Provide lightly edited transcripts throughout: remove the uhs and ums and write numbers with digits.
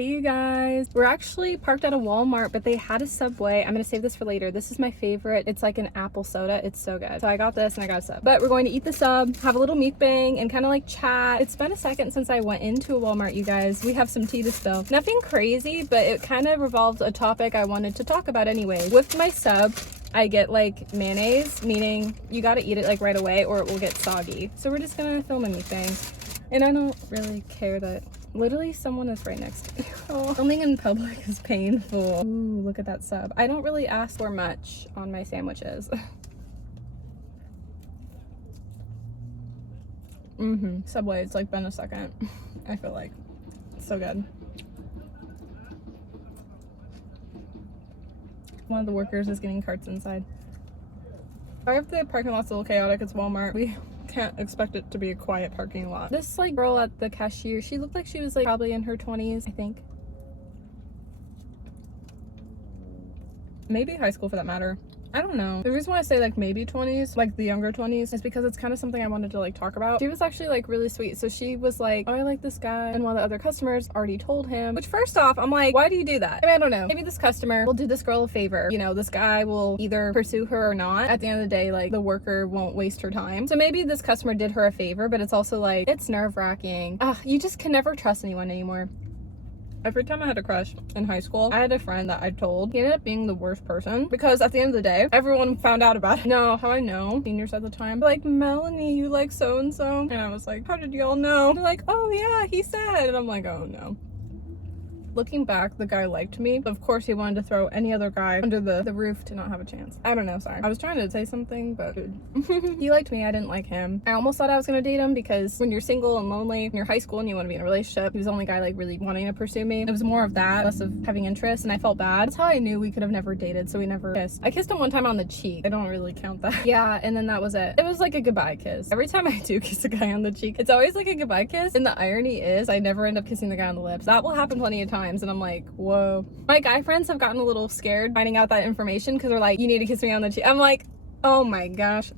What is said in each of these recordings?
Hey you guys, we're actually parked at a Walmart, but they had a Subway. I'm gonna save this for later. This is my favorite. It's like an apple soda. It's so good. So I got this and I got a sub. But we're going to eat the sub, have a little mukbang, and kind of like chat. It's been a second since I went into a Walmart, you guys. We have some tea to spill. Nothing crazy, but it kind of revolves a topic I wanted to talk about anyway. With my sub, I get like mayonnaise, meaning you gotta eat it like right away or it will get soggy. So we're just gonna film a mukbang. And I don't really care that literally someone is right next to me. Oh, filming in public is painful. Ooh, look at that sub. I don't really ask for much on my sandwiches. Subway, it's like been a second. I feel like it's so good. One of the workers is getting carts inside. Sorry if the parking lot's a little chaotic. It's Walmart. We can't expect it to be a quiet parking lot. This like girl at the cashier, she looked like she was like probably in her 20s, I think. Maybe high school for that matter. I don't know. The reason why I say like maybe 20s, like the younger 20s, is because it's kind of something I wanted to like talk about. She was actually like really sweet. So she was like, oh, I like this guy. And one of the other customers already told him, which first off, I'm like, why do you do that? I mean, I don't know. Maybe this customer will do this girl a favor. You know, this guy will either pursue her or not. At the end of the day, like the worker won't waste her time. So maybe this customer did her a favor, but it's also like, it's nerve-wracking. You just can never trust anyone anymore. Every time I had a crush in high school, I had a friend that I told. He ended up being the worst person because at the end of the day, everyone found out about it. No, how I know, seniors at the time, like, Melanie, you like so-and-so? And I was like, how did y'all know? They're like, oh yeah, he said. And I'm like, oh no. Looking back, the guy liked me. Of course, he wanted to throw any other guy under the roof to not have a chance. I don't know, sorry. I was trying to say something, but he liked me. I didn't like him. I almost thought I was gonna date him because when you're single and lonely in your high school and you want to be in a relationship, he was the only guy like really wanting to pursue me. It was more of that, less of having interest, and I felt bad. That's how I knew we could have never dated, so we never kissed. I kissed him one time on the cheek. I don't really count that. Yeah, and then that was it. It was like a goodbye kiss. Every time I do kiss a guy on the cheek, it's always like a goodbye kiss, and the irony is I never end up kissing the guy on the lips. That will happen plenty of times, and I'm like, whoa. My guy friends have gotten a little scared finding out that information because they're like, you need to kiss me on the cheek. I'm like, oh my gosh.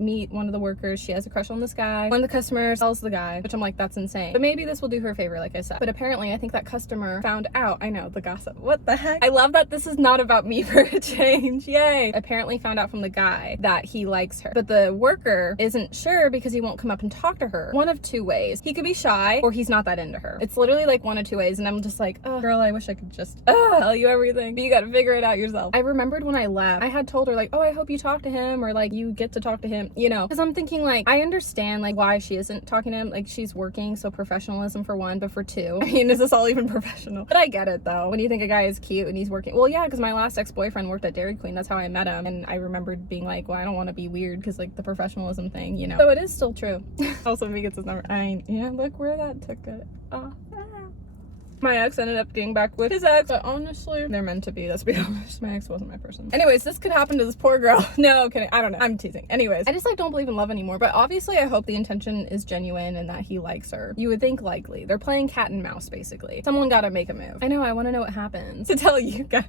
Meet one of the workers, she has a crush on this guy. One of the customers tells the guy, which I'm like, that's insane. But maybe this will do her a favor, like I said. But apparently I think that customer found out. I know, the gossip, what the heck? I love that this is not about me for a change, yay. Apparently found out from the guy that he likes her. But the worker isn't sure because he won't come up and talk to her. One of two ways. He could be shy or he's not that into her. It's literally like one of two ways, and I'm just like, oh girl, I wish I could just tell you everything. But you gotta figure it out yourself. I remembered when I left, I had told her like, oh, I hope you talk to him, or like you get to talk to him, you know, because I'm thinking like, I understand like why she isn't talking to him, like she's working, so professionalism for one, but for two, I mean, is this all even professional? But I get it though, when you think a guy is cute and he's working. Well, yeah, because my last ex-boyfriend worked at Dairy Queen, that's how I met him, and I remembered being like, well, I don't want to be weird because like the professionalism thing, you know. So it is still true. Also, if he gets his number, yeah, look where that took it. My ex ended up getting back with his ex, but honestly, they're meant to be, let's be honest. My ex wasn't my person. Anyways, this could happen to this poor girl. No, kidding. I don't know. I'm teasing. Anyways, I just like don't believe in love anymore, but obviously I hope the intention is genuine and that he likes her. You would think likely. They're playing cat and mouse, basically. Someone gotta make a move. I know, I want to know what happens to tell you guys.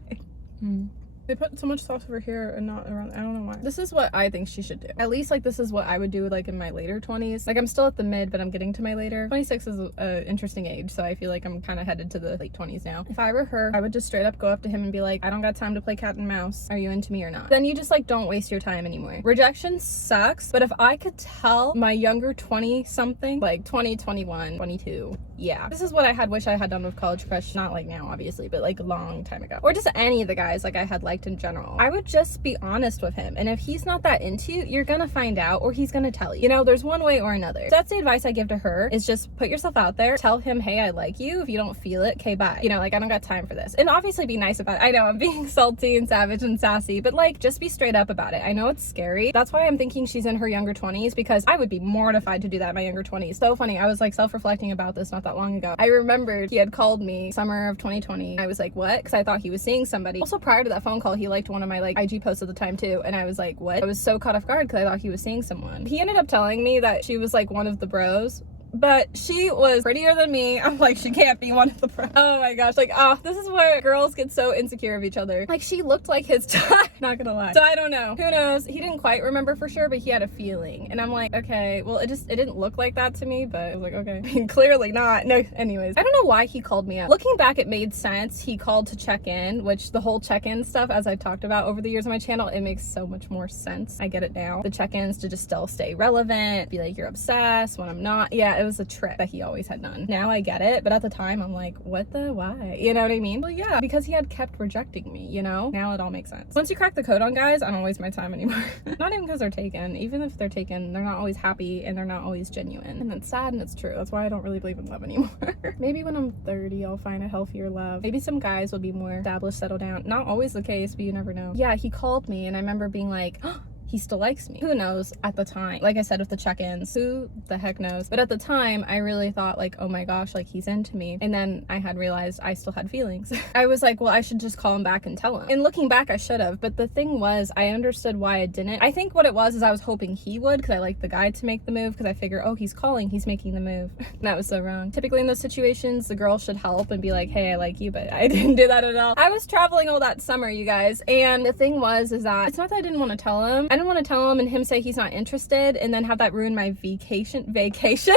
They put so much sauce over here and not around. I don't know why. This is what I think she should do. At least like this is what I would do like in my later 20s. Like I'm still at the mid, but I'm getting to my later. 26 is an interesting age, so I feel like I'm kind of headed to the late 20s now. If I were her, I would just straight up go up to him and be like, I don't got time to play cat and mouse. Are you into me or not? Then you just like don't waste your time anymore. Rejection sucks, but if I could tell my younger 20 something, like 20, 21, 22, yeah, this is what I had wish I had done with college crush. Not like now, obviously, but like a long time ago. Or just any of the guys like I had liked in general. I would just be honest with him, and if he's not that into you, you're gonna find out, or he's gonna tell you. You know, there's one way or another. So that's the advice I give to her, is just put yourself out there, tell him, hey, I like you. If you don't feel it, okay, bye. You know, like I don't got time for this. And obviously be nice about it. I know I'm being salty and savage and sassy, but like just be straight up about it. I know it's scary. That's why I'm thinking she's in her younger 20s, because I would be mortified to do that in my younger 20s. So funny. I was like self-reflecting about this not that long ago. I remembered he had called me summer of 2020. I was like, what? Because I thought he was seeing somebody. Also, prior to that phone call, he liked one of my like IG posts at the time too, and I was like, what? I was so caught off guard because I thought he was seeing someone. He ended up telling me that she was like one of the bros but she was prettier than me. I'm like, she can't be one of the pros. Oh my gosh, like, oh, this is where girls get so insecure of each other. Like, she looked like his type. Not gonna lie. So I don't know, who knows. He didn't quite remember for sure, but he had a feeling, and I'm like, okay, well, it didn't look like that to me, but I was like, okay. I mean, clearly not. No, anyways, I don't know why he called me up. Looking back, it made sense. He called to check in, which the whole check-in stuff, as I've talked about over the years on my channel, it makes so much more sense. I get it now. The check-ins to just still stay relevant, be like, you're obsessed when I'm not. Yeah, it was a trick that he always had done. Now I get it, but at the time I'm like, what the why? You know what I mean? Well, yeah, because he had kept rejecting me, you know? Now it all makes sense. Once you crack the code on guys, I don't waste my time anymore. Not even because they're taken. Even if they're taken, they're not always happy and they're not always genuine. And it's sad and it's true. That's why I don't really believe in love anymore. Maybe when I'm 30, I'll find a healthier love. Maybe some guys will be more established, settle down. Not always the case, but you never know. Yeah, he called me and I remember being like, oh, he still likes me. Who knows at the time? Like I said with the check-ins, who the heck knows? But at the time, I really thought like, oh my gosh, like he's into me. And then I had realized I still had feelings. I was like, well, I should just call him back and tell him. And looking back, I should have. But the thing was, I understood why I didn't. I think what it was is I was hoping he would, because I like the guy to make the move, because I figure, oh, he's calling, he's making the move. That was so wrong. Typically in those situations, the girl should help and be like, hey, I like you, but I didn't do that at all. I was traveling all that summer, you guys. And the thing was, is that it's not that I didn't want to tell him. I didn't want to tell him and him say he's not interested and then have that ruin my vacation.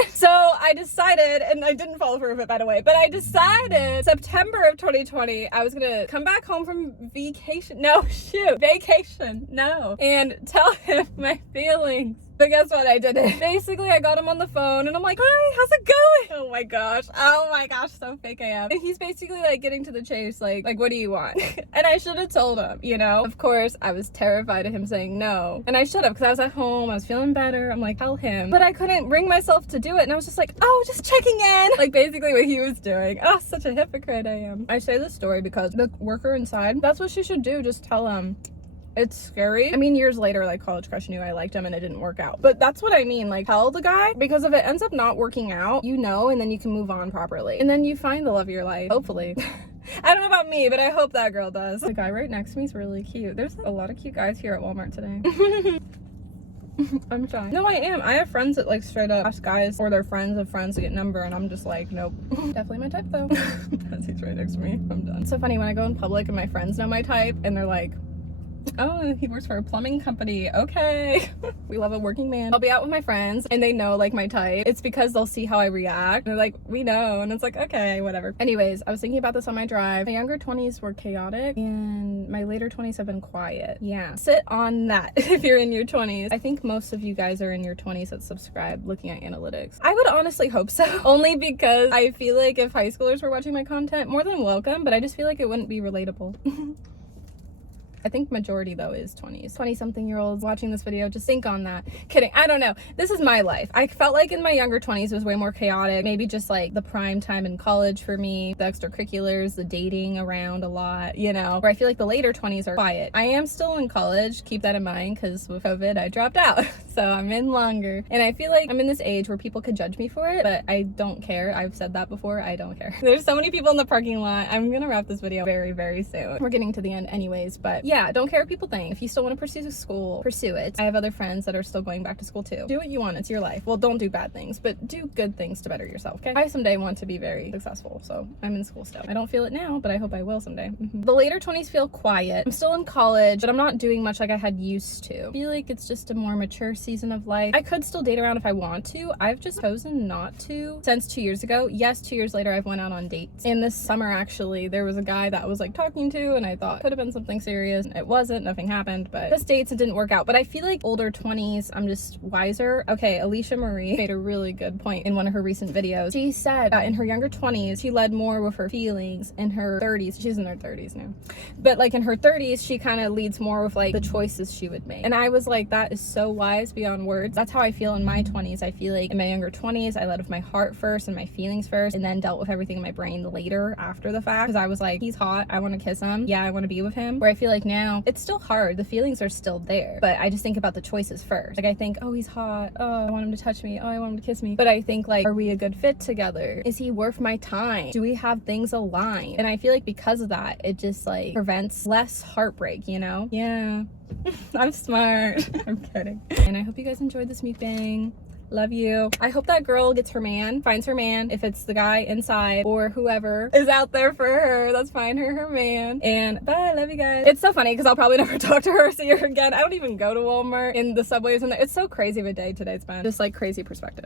So I decided, and I didn't follow through with it, by the way, but I decided September of 2020 I was gonna come back home from vacation, and tell him my feelings. But guess what? I didn't. Basically, I got him on the phone and I'm like, hi, how's it going? Oh my gosh, so fake I am. And he's basically like getting to the chase, like what do you want? And I should have told him, you know? Of course, I was terrified of him saying no. And I should have, because I was at home, I was feeling better. I'm like, tell him. But I couldn't bring myself to do it. And I was just like, oh, just checking in. Like basically what he was doing. Oh, such a hypocrite I am. I say this story because the worker inside, that's what she should do. Just tell him. It's scary. I mean, years later, like college crush knew I liked him and it didn't work out. But that's what I mean, like tell the guy, because if it ends up not working out, you know, and then you can move on properly. And then you find the love of your life, hopefully. I don't know about me, but I hope that girl does. The guy right next to me is really cute. There's a lot of cute guys here at Walmart today. I'm shy. No, I am. I have friends that like straight up ask guys or their friends of friends to get number, and I'm just like, nope. Definitely my type though. He's right next to me. I'm done. It's so funny when I go in public and my friends know my type and they're like, oh, he works for a plumbing company. Okay. We love a working man. I'll be out with my friends and they know like my type. It's because they'll see how I react. They're like, we know. And it's like, okay, whatever. Anyways, I was thinking about this on my drive. My younger 20s were chaotic and my later 20s have been quiet. Yeah. Sit on that if you're in your 20s. I think most of you guys are in your 20s that subscribe looking at analytics. I would honestly hope so. Only because I feel like if high schoolers were watching my content, more than welcome, but I just feel like it wouldn't be relatable. I think majority though is 20s. 20-something-year-olds watching this video, just think on that. Kidding, I don't know. This is my life. I felt like in my younger 20s was way more chaotic. Maybe just like the prime time in college for me, the extracurriculars, the dating around a lot, you know, where I feel like the later 20s are quiet. I am still in college, keep that in mind, because with COVID, I dropped out. So I'm in longer. And I feel like I'm in this age where people could judge me for it, but I don't care. I've said that before, I don't care. There's so many people in the parking lot. I'm gonna wrap this video very, very soon. We're getting to the end anyways, but yeah, don't care what people think. If you still want to pursue school, pursue it. I have other friends that are still going back to school too. Do what you want, it's your life. Well, don't do bad things, but do good things to better yourself, okay? I someday want to be very successful, so I'm in school still. I don't feel it now, but I hope I will someday. The later 20s feel quiet. I'm still in college, but I'm not doing much like I had used to. I feel like it's just a more mature season of life. I could still date around if I want to. I've just chosen not to since 2 years ago. Yes, 2 years later, I've went out on dates. And this summer, actually, there was a guy that I was like talking to, and I thought could have been something serious. It wasn't, nothing happened, but just dates, it didn't work out. But I feel like older 20s, I'm just wiser. Okay, Alicia Marie made a really good point in one of her recent videos. She said that in her younger 20s, she led more with her feelings. In her 30s, she's in her 30s now, but like in her 30s, she kind of leads more with like the choices she would make. And I was like, that is so wise beyond words. That's how I feel in my 20s. I feel like in my younger 20s, I led with my heart first and my feelings first, and then dealt with everything in my brain later after the fact, because I was like, he's hot, I want to kiss him, yeah, I want to be with him. Where I feel like now it's still hard, the feelings are still there, but I just think about the choices first. Like I think, oh, he's hot, oh, I want him to touch me, oh, I want him to kiss me. But I think like, are we a good fit together? Is he worth my time? Do we have things aligned? And I feel like because of that, it just like prevents less heartbreak, you know? Yeah. I'm smart. I'm kidding. And I hope you guys enjoyed this mukbang. Love you. I hope that girl gets her man, finds her man, if it's the guy inside or whoever is out there for her. Let's find her man. And bye, love you guys. It's so funny because I'll probably never talk to her or see her again. I don't even go to Walmart, and the subways, and it's so crazy of a day today's been. Just like crazy perspective.